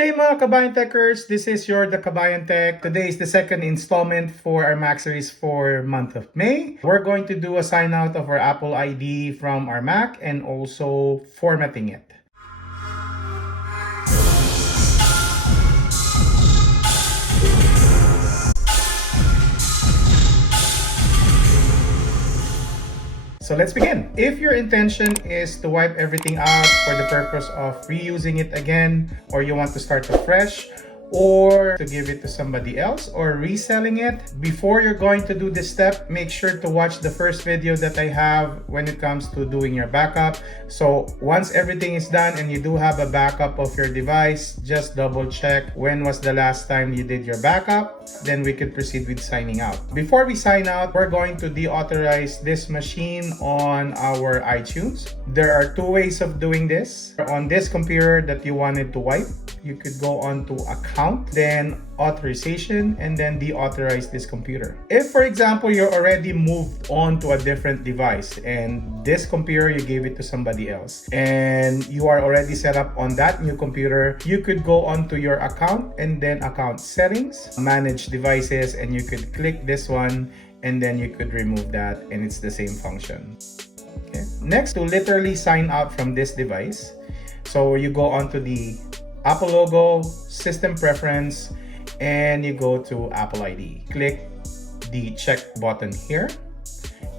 day mga Kabayan Techers, this is your The Kabayan Tech. Today is the second installment for our Mac series for month of May. We're going to do a sign out of our Apple ID from our Mac and also formatting it. So let's begin. If your intention is to wipe everything out for the purpose of reusing it again, or you want to start afresh, or to give it to somebody else, or reselling it, before you're going to do this step, make sure to watch the first video that I have when it comes to doing your backup. So once everything is done and you do have a backup of your device, just double check when was the last time you did your backup, then we could proceed with signing out. Before we sign out, we're going to deauthorize this machine on our iTunes. There are two ways of doing this. On this computer that you wanted to wipe, you could go on to account, then authorization, and then deauthorize this computer. If, for example, you're already moved on to a different device and this computer you gave it to somebody else and you are already set up on that new computer, you could go on to your account and then account settings, manage devices, and you could click this one and then you could remove that and it's the same function. Okay. Next, to literally sign out from this device, so you go onto the Apple logo, system preference, and you go to Apple ID. Click the check button here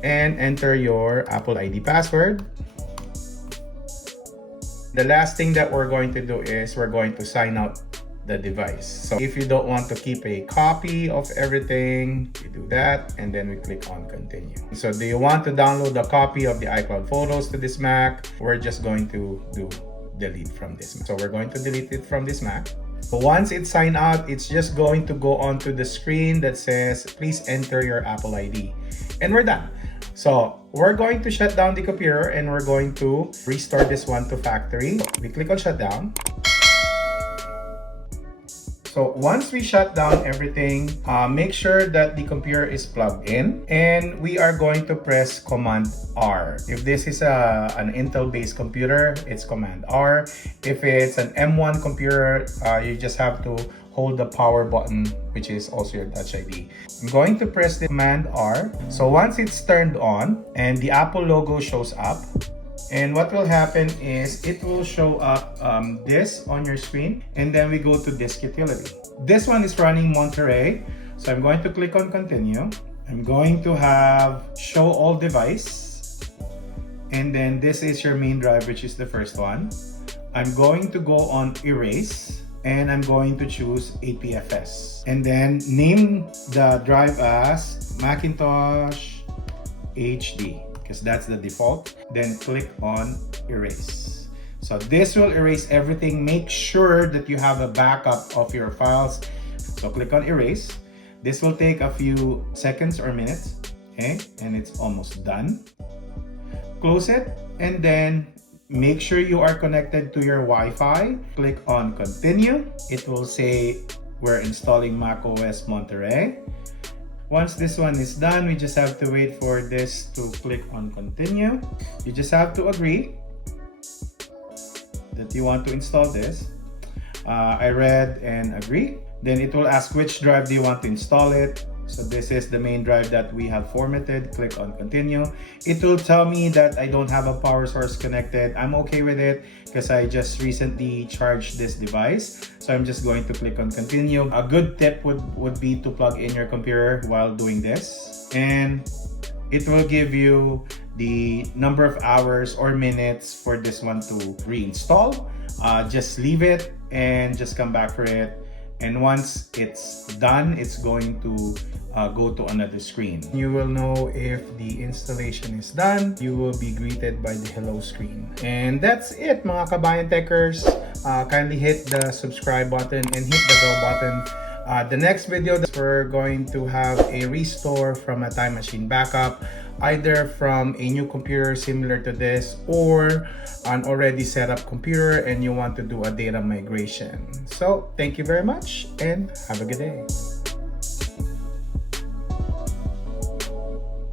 and enter your Apple ID password. The last thing that we're going to do is we're going to sign out the device. So if you don't want to keep a copy of everything, you do that and then we click on continue. So do you want to download a copy of the iCloud photos to this Mac? We're just going to do delete from this. So we're going to delete it from this Mac. So once it's signed out, it's just going to go onto the screen that says, please enter your Apple ID. And we're done. So we're going to shut down the computer and we're going to restore this one to factory. We click on shutdown. So once we shut down everything, make sure that the computer is plugged in and we are going to press Command R. If this is an Intel-based computer, it's Command R. If it's an M1 computer, you just have to hold the power button, which is also your Touch ID. I'm going to press the Command R. So once it's turned on and the Apple logo shows up, and what will happen is it will show up this on your screen and then we go to disk utility. This one is running Monterey. So I'm going to click on continue. I'm going to have show all device. And then this is your main drive, which is the first one. I'm going to go on erase and I'm going to choose APFS. And then name the drive as Macintosh HD. Because that's the default. Then click on erase. So this will erase everything. Make sure that you have a backup of your files. So click on erase. This will take a few seconds or minutes. Okay, and it's almost done. Close it and then make sure you are connected to your Wi-Fi. Click on continue. It will say we're installing macOS Monterey. Once this one is done, we just have to wait for this to click on continue. You just have to agree that you want to install this. I read and agree. Then it will ask which drive do you want to install it. So this is the main drive that we have formatted. Click on continue. It will tell me that I don't have a power source connected. I'm okay with it because I just recently charged this device. So I'm just going to click on continue. A good tip would be to plug in your computer while doing this. And it will give you the number of hours or minutes for this one to reinstall. Just leave it and just come back for it. And once it's done, it's going to go to another screen. You will know if the installation is done. You will be greeted by the hello screen. And that's it mga Kabayan Techers. Kindly hit the subscribe button and hit the bell button. The next video, we're going to have a restore from a time machine backup, either from a new computer similar to this or an already set up computer and you want to do a data migration. So thank you very much and have a good day.